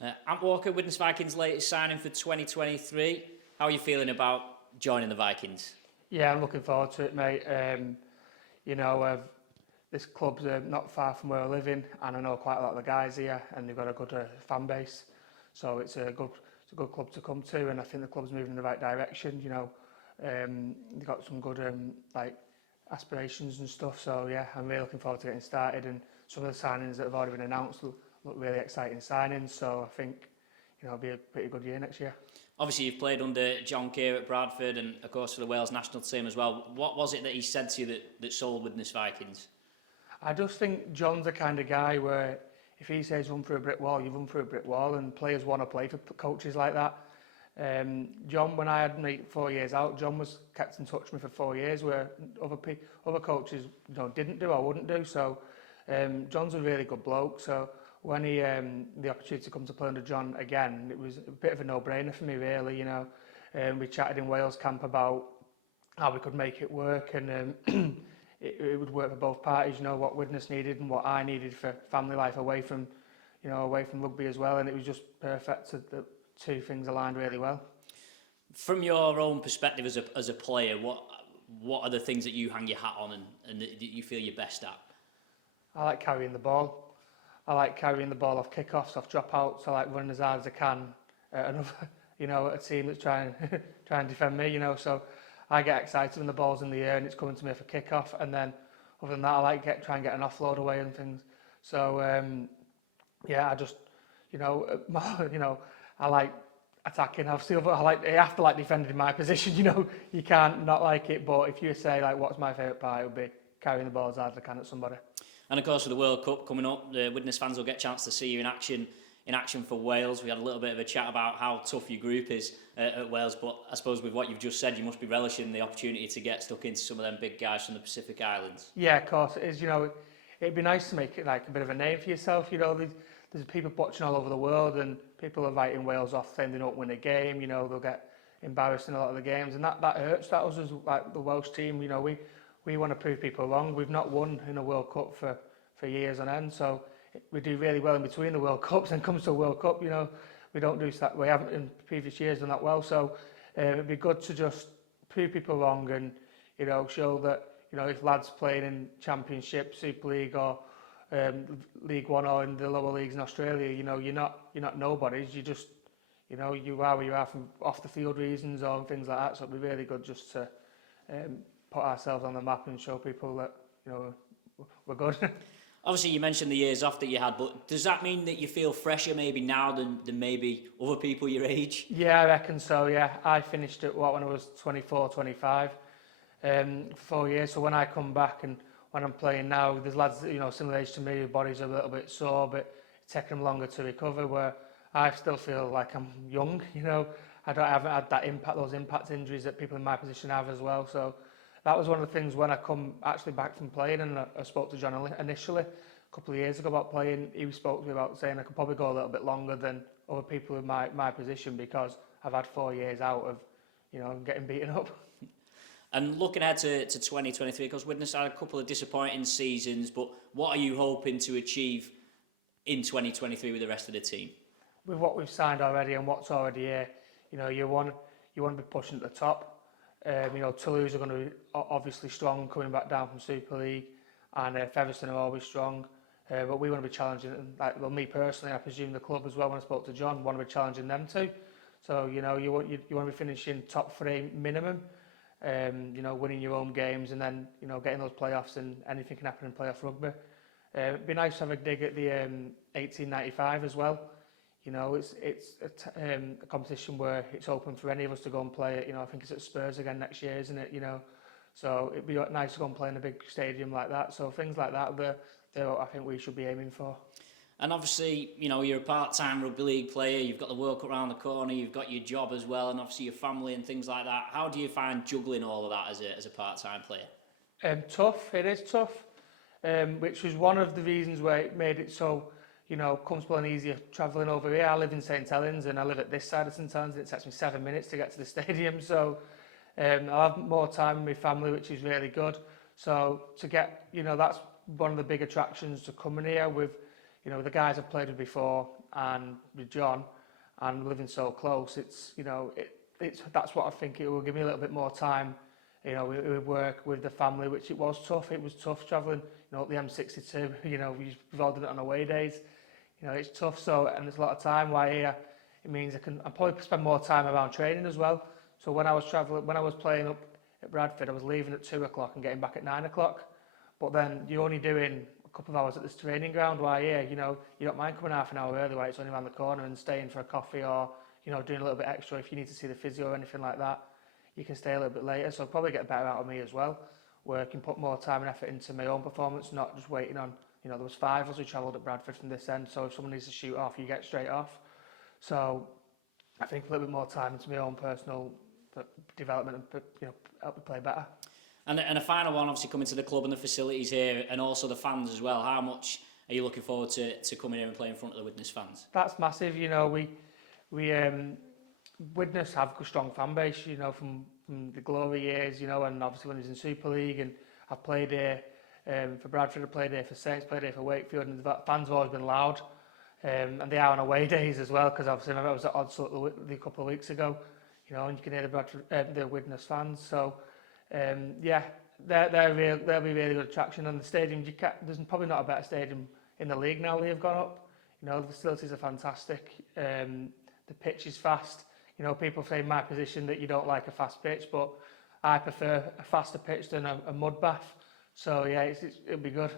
Ant Walker, Widnes Vikings' latest signing for 2023. How are you feeling about joining the Vikings? Yeah, I'm looking forward to it, mate. You know, this club's not far from where I live in, and I know quite a lot of the guys here, and they've got a good fan base. So it's a good club to come to, and I think the club's moving in the right direction. You know, they've got some good like aspirations and stuff. So yeah, I'm really looking forward to getting started. And some of the signings that have already been announced look really exciting signings. So I think it'll be a pretty good year next year. Obviously, you've played under John Keir at Bradford and, of course, for the Wales national team as well. What was it that he said to you that sold Widnes Vikings? I just think John's the kind of guy where if he says run through a brick wall, you run through a brick wall, and players want to play for coaches like that. John, when I had my 4 years out, John was kept in touch with me for 4 years, where other coaches didn't do or wouldn't do. So John's a really good bloke. So when he the opportunity to come to play under John again, it was a bit of a no-brainer for me, really. You know, we chatted in Wales camp about how we could make it work, and it would work for both parties. You know, what Widnes needed and what I needed for family life away from rugby as well, and it was just perfect. The two things aligned really well. From your own perspective as a player, what are the things that you hang your hat on and that you feel you're best at? I like carrying the ball. I like carrying the ball off kickoffs, off dropouts. I like running as hard as I can at another, a team that's trying to defend me. So I get excited when the ball's in the air and it's coming to me for kickoff. And then other than that, I like try and get an offload away and things. So I just I like attacking. Obviously, you have to like defending in my position. You can't not like it. But if you say like, what's my favourite part, it would be carrying the ball as hard as I can at somebody. And of course, with the World Cup coming up, the Widnes fans will get a chance to see you in action for Wales. We had a little bit of a chat about how tough your group is at Wales, but I suppose with what you've just said, you must be relishing the opportunity to get stuck into some of them big guys from the Pacific Islands. Yeah, of course it is. It'd be nice to make it like a bit of a name for yourself. There's people watching all over the world, and people are writing Wales off saying they don't win a game. They'll get embarrassed in a lot of the games, and that hurts. That was like the Welsh team. We want to prove people wrong. We've not won in a World Cup for years on end, so we do really well in between the World Cups. And comes to a World Cup, we don't do that. We haven't in previous years done that well. So it'd be good to just prove people wrong and show that if lads playing in Championship, Super League, or League One, or in the lower leagues in Australia, you're not nobodies. You just you are where you are from off the field reasons or things like that. So it'd be really good just to put ourselves on the map and show people that we're good. Obviously, you mentioned the years off that you had, but does that mean that you feel fresher maybe now than maybe other people your age? Yeah, I reckon so, yeah. I finished at when I was 24, 25, 4 years. So when I come back and when I'm playing now, there's lads, similar age to me, whose bodies are a little bit sore, but it's taking them longer to recover, where I still feel like I'm young, I haven't had that impact, those impact injuries that people in my position have as well. So that was one of the things when I come actually back from playing, and I spoke to John initially a couple of years ago about playing. He spoke to me about saying I could probably go a little bit longer than other people in my position because I've had 4 years out of, getting beaten up. And looking ahead to 2023, because Widnes had a couple of disappointing seasons, but what are you hoping to achieve in 2023 with the rest of the team? With what we've signed already and what's already here, you want to be pushing at the top. Toulouse are going to be obviously strong coming back down from Super League, and Featherstone are always strong. But we want to be challenging, me personally, I presume the club as well, when I spoke to John, want to be challenging them too. So, you want to be finishing top 3 minimum, winning your own games, and then, getting those playoffs, and anything can happen in playoff rugby. It'd be nice to have a dig at the 1895 as well. It's a competition where it's open for any of us to go and play it. I think it's at Spurs again next year, isn't it? So it'd be nice to go and play in a big stadium like that. So things like that, they're what I think we should be aiming for. And obviously, you're a part-time rugby league player. You've got the World Cup around the corner. You've got your job as well, and obviously your family and things like that. How do you find juggling all of that as a part-time player? Tough. It is tough. Which was one of the reasons where it made it so comfortable and easier travelling over here. I live in St Helens, and I live at this side of St Helens, and it takes me 7 minutes to get to the stadium. So I'll have more time with my family, which is really good. So to get, that's one of the big attractions to coming here with, the guys I've played with before, and with John, and living so close, it's that's what I think it will give me a little bit more time. We work with the family, which it was tough. It was tough travelling, up the M62. We've all done it on away days. It's tough. So, and there's a lot of time. Why here, it means I probably spend more time around training as well. So when I was playing up at Bradford, I was leaving at 2 o'clock and getting back at 9 o'clock. But then you're only doing a couple of hours at this training ground. Why here, you don't mind coming half an hour early, while it's only around the corner, and staying for a coffee, or doing a little bit extra if you need to see the physio or anything like that. You can stay a little bit later, so I'll probably get better out of me as well, where I can put more time and effort into my own performance, not just waiting on, there was 5 of us who travelled at Bradford from this end, so if someone needs to shoot off, you get straight off. So I think a little bit more time into my own personal development and, help me play better. And a final one, obviously coming to the club and the facilities here, and also the fans as well. How much are you looking forward to coming here and playing in front of the Widnes fans? That's massive. Widnes have a strong fan base, from the glory years, and obviously when he was in Super League, and I've played here for Bradford, I played here for Saints, played here for Wakefield, and the fans have always been loud, and they are on away days as well, because obviously I remember I was at Odsall a couple of weeks ago, and you can hear the Widnes fans, so they'll be really good attraction, and the stadium, there's probably not a better stadium in the league now. They've gone up, the facilities are fantastic, the pitch is fast. People say in my position that you don't like a fast pitch, but I prefer a faster pitch than a mud bath. So yeah, it'll be good.